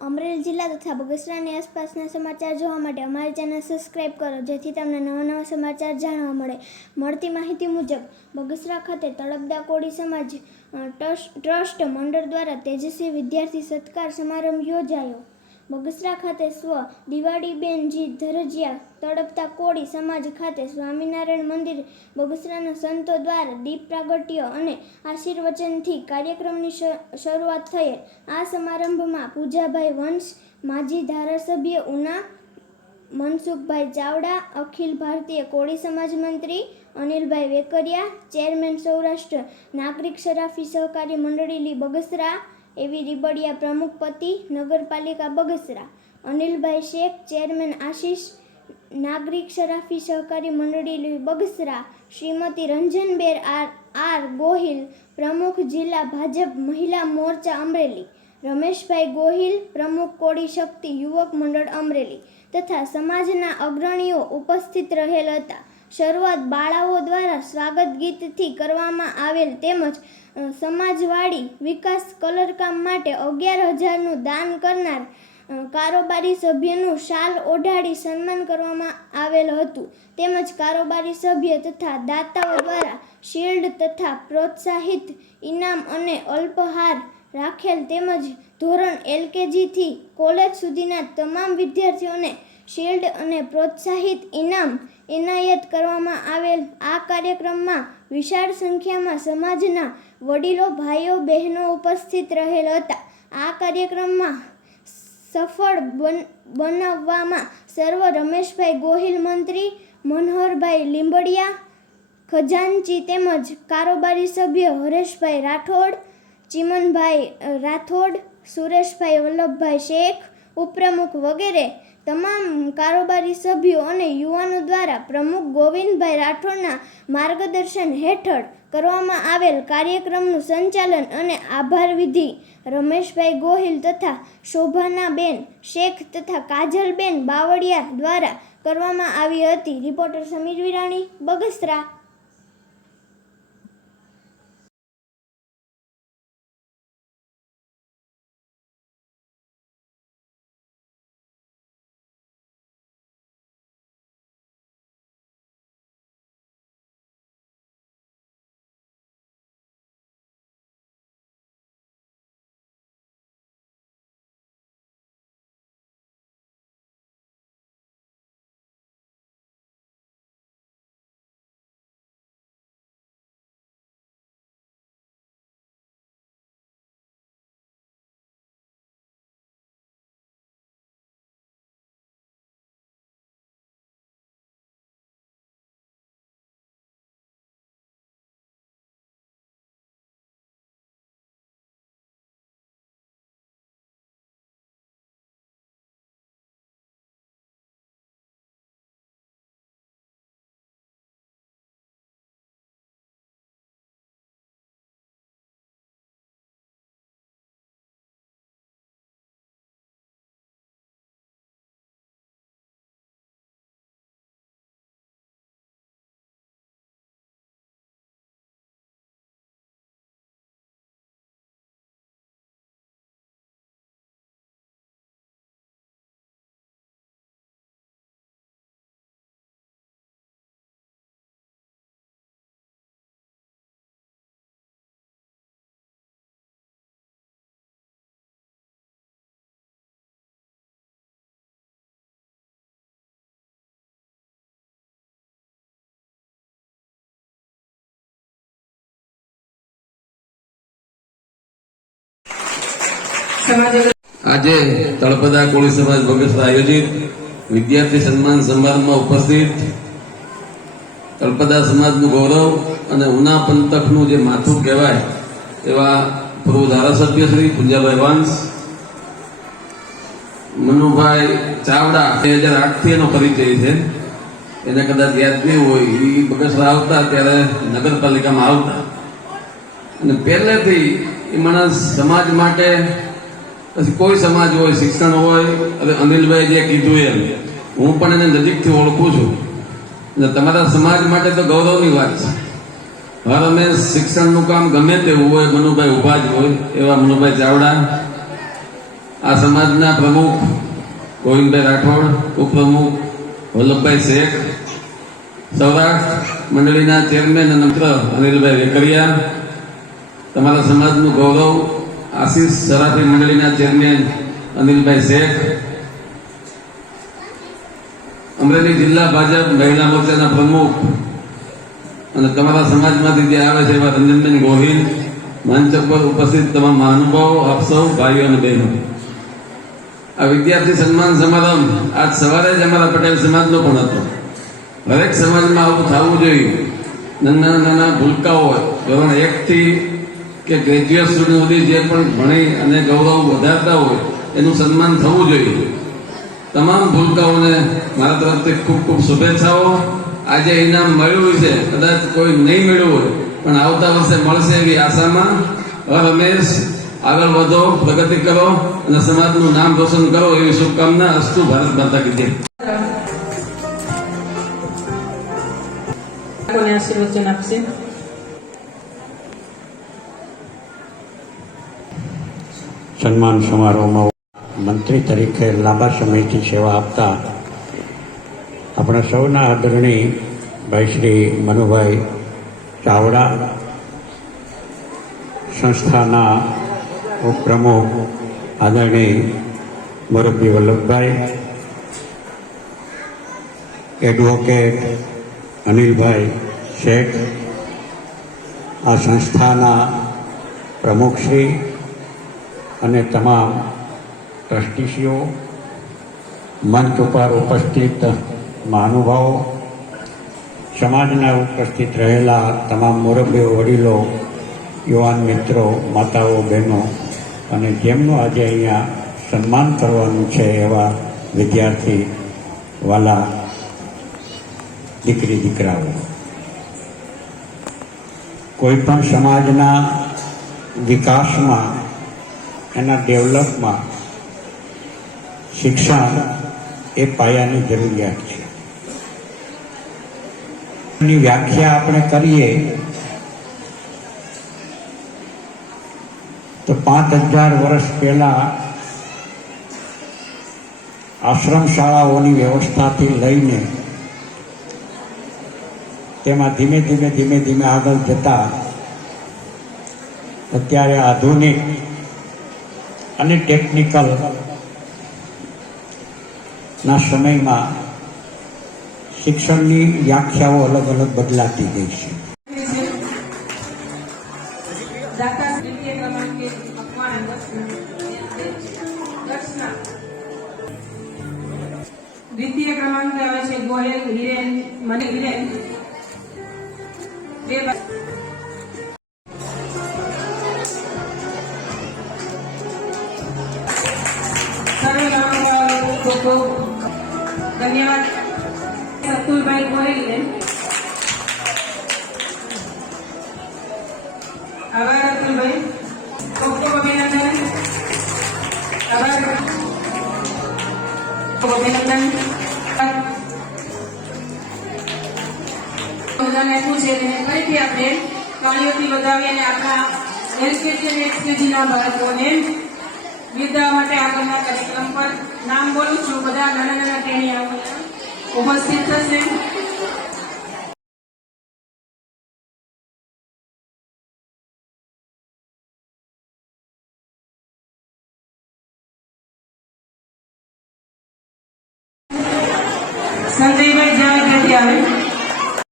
અમરેલી જિલ્લા તથા બગસરાની આસપાસના સમાચાર જોવા માટે અમારી ચેનલ સબસ્ક્રાઇબ કરો, જેથી તમને નવા સમાચાર જાણવા મળે. મળતી માહિતી મુજબ બગસરા ખાતે તળપદા કોળી સમાજ ટ્રસ્ટ મંડળ દ્વારા તેજસ્વી વિદ્યાર્થી સત્કાર સમારંભ યોજાયો. બગસરા ખાતે સ્વ દિવાળીબેનજી ધરજીયા તળપદા કોળી સમાજ ખાતે સ્વામિનારાયણ મંદિર બગસરાના સંતો દ્વારા દીપ પ્રાગટ્ય અને આશીર્વચનથી કાર્યક્રમની શરૂઆત થયેલ. આ સમારંભમાં પૂજાભાઈ વંશ, માજી ધારાસભ્ય ઉના મનસુખભાઈ ચાવડા, અખિલ ભારતીય કોળી સમાજ મંત્રી અનિલભાઈ વેકરિયા, ચેરમેન સૌરાષ્ટ્ર નાગરિક શરાફી સહકારી મંડળી બગસરા એવી રીબડિયા પ્રમુખપતિ નગરપાલિકા બગસરા, અનિલભાઈ શેખ, ચેરમેન આશીષ નાગરિક શરાફી સહકારી મંડળી બગસરા, શ્રીમતી રંજનબેન આર ગોહિલ, પ્રમુખ જિલ્લા ભાજપ મહિલા મોરચા અમરેલી, રમેશભાઈ ગોહિલ, પ્રમુખ કોળી શક્તિ યુવક મંડળ અમરેલી તથા સમાજના અગ્રણીઓ ઉપસ્થિત રહેલ હતા. શરૂઆત બાળાઓ દ્વારા સ્વાગત ગીતથી કરવામાં આવેલ તેમજ સમાજવાડી વિકાસ કલરકામ માટે 11,000નું દાન કરનાર કારોબારી સભ્યનું શાલ ઓઢાડી સન્માન કરવામાં આવેલ હતું. તેમજ કારોબારી સભ્ય તથા દાતાઓ દ્વારા શિલ્ડ તથા પ્રોત્સાહિત ઇનામ અને અલ્પહાર રાખેલ. તેમજ ધોરણ LKG થી કોલેજ સુધીના તમામ વિદ્યાર્થીઓને શિલ્ડ અને પ્રોત્સાહિત ઇનામ એનાયત કરવામાં આવેલ. આ કાર્યક્રમમાં વિશાળ સંખ્યામાં સમાજના વડીલો, ભાઈઓ, બહેનો ઉપસ્થિત રહેલ હતા. આ કાર્યક્રમમાં સફળ બનાવવામાં સર્વ રમેશભાઈ ગોહિલ, મંત્રી મનોહરભાઈ લીંબડિયા, ખજાનચી તેમજ કારોબારી સભ્ય હરેશભાઈ રાઠોડ, ચીમનભાઈ રાઠોડ, સુરેશભાઈ વલ્લભભાઈ શેખ, ઉપપ્રમુખ વગેરે તમામ કારોબારી સભ્યો અને યુવાનો દ્વારા પ્રમુખ ગોવિંદભાઈ રાઠોડના માર્ગદર્શન હેઠળ કરવામાં આવેલ કાર્યક્રમનું સંચાલન અને આભાર વિધિ રમેશભાઈ ગોહિલ તથા શોભાનાબેન શેખ તથા કાજલબેન બાવળિયા દ્વારા કરવામાં આવી હતી. રિપોર્ટર સમીર વિરાણી, બગસરા. આજે તળપદા કોળી સમાજ બગસરા આયોજિત વિદ્યાર્થી સન્માન સમારંભમાં ઉપસ્થિત તળપદા સમાજનું ગૌરવ અને ઉના પંથકનું જે માથું કહેવાય એવા પૂર્વ ધારાસભ્ય શ્રી પૂજાભાઈ વંશ, મનુભાઈ ચાવડા 2008 થી એનો પરિચય છે. એને કદાચ યાદ નહીં હોય, એ બગસરા આવતા ત્યારે નગરપાલિકામાં આવતા અને પહેલેથી એ માણસ સમાજ માટે, પછી કોઈ સમાજ હોય, શિક્ષણ હોય, અને અનિલભાઈ જે કીધું એમ હું પણ એને નજીકથી ઓળખું છું. અને તમારા સમાજ માટે તો ગૌરવની વાત છે. હર હંમેશ શિક્ષણનું કામ ગમે તેવું હોય, મનુભાઈ ઉભા જ હોય. એવા મનુભાઈ ચાવડા આ સમાજના પ્રમુખ ગોવિંદભાઈ રાઠોડ, ઉપપ્રમુખ વલ્લભભાઈ શેખ, સૌરાષ્ટ્ર મંડળીના ચેરમેન અને મિત્ર અનિલભાઈ વેકરિયા, તમારા સમાજનું ગૌરવ આશીષ સરાફી મંડળીના ચેરમેન અનિલભાઈ શેખ, અમરેલી જિલ્લા ભાજપ મહિલા મોરચાના પ્રમુખ અને તમારા સમાજમાંથી જે આવે છે એવા રંજનબેન ગોહિલ, મંચ પર ઉપસ્થિત તમામ મહાનુભાવો, આપ સૌ ભાઈઓ અને બહેનો, આ વિદ્યાર્થી સન્માન સમારંભ આજ સવારે જ અમારા પટેલ સમાજનો પણ હતો. દરેક સમાજમાં આવું થવું જોઈએ. નાના નાના ભૂલકાઓ ધોરણ 1 થી કે ગ્રેજ્યુએટ સ્ટુડન્ટ સુધી જે પણ ભણી અને ગૌરવ વધારતા હોય એનું સન્માન થવું જોઈએ. તમામ ભૂલકાઓને મારા તરફથી ખૂબ ખૂબ શુભેચ્છાઓ. આજે ઇનામ મળ્યું છે, કદાચ કોઈ નહીં મળ્યું હોય પણ આવતા વર્ષે મળશે એવી આશામાં રમેશ આગળ વધો, પ્રગતિ કરો અને સમાજનું નામ રોશન કરો એવી શુભકામના. અસ્તુ. ભારત માતા કી જય. આશીર્વચન આપશે. સન્માન સમારોહમાં મંત્રી તરીકે લાંબા સમયથી સેવા આપતા આપણા સૌના આદરણીય ભાઈ શ્રી મનુભાઈ ચાવડા, સંસ્થાના ઉપપ્રમુખ આદરણીય મોરબી વલ્લભભાઈ, એડવોકેટ અનિલભાઈ શેખ, આ સંસ્થાના પ્રમુખશ્રી અને તમામ ટ્રસ્ટીશ્રીઓ, મંચ ઉપર ઉપસ્થિત મહાનુભાવો, સમાજના ઉપસ્થિત રહેલા તમામ મોરબીઓ, વડીલો, યુવાન મિત્રો, માતાઓ, બહેનો અને જેમનું આજે અહીંયા સન્માન કરવાનું છે એવા વિદ્યાર્થી વાલા દીકરી દીકરાઓ, કોઈ પણ સમાજના વિકાસમાં, એના ડેવલપમાં શિક્ષણ એ પાયાની જરૂરિયાત છે. એની વ્યાખ્યા આપણે કરીએ તો 5000 વર્ષ પહેલા આશ્રમ શાળાઓની વ્યવસ્થાથી લઈને તેમાં ધીમે ધીમે આગળ જતા અત્યારે આધુનિક અને ટેકનિકલ ના સમયમાં શિક્ષણની વ્યાખ્યાઓ અલગ અલગ બદલાતી ગઈ છે. દાતા દ્વિતીય ક્રમાંકે મકવાણા દર્શના. દ્વિતીય ક્રમાંકે આવે છે ગોયલ હિરેન મને હિરેન. બે સર્વે નામ ખૂબ ધન્યવાદ. અતુલભાઈ ગોહિલ, આભાર અતુલભાઈ, ખૂબ ખૂબ અભિનંદન. આભાર, ખૂબ અભિનંદન. બધાને આપ્યું છે તેને ફરીથી આપણે તાળીઓથી વધાવી અને આપણા એલકેજી અને એક્સકેજીના બાળકોને વિદાય માટે આગળના કાર્યક્રમ પર નામ બોલું છું. બધા નાના નાના ટેણીયાઓ ઉપસ્થિત થશે. સંજયભાઈ જાણ ક્યાંથી આવે?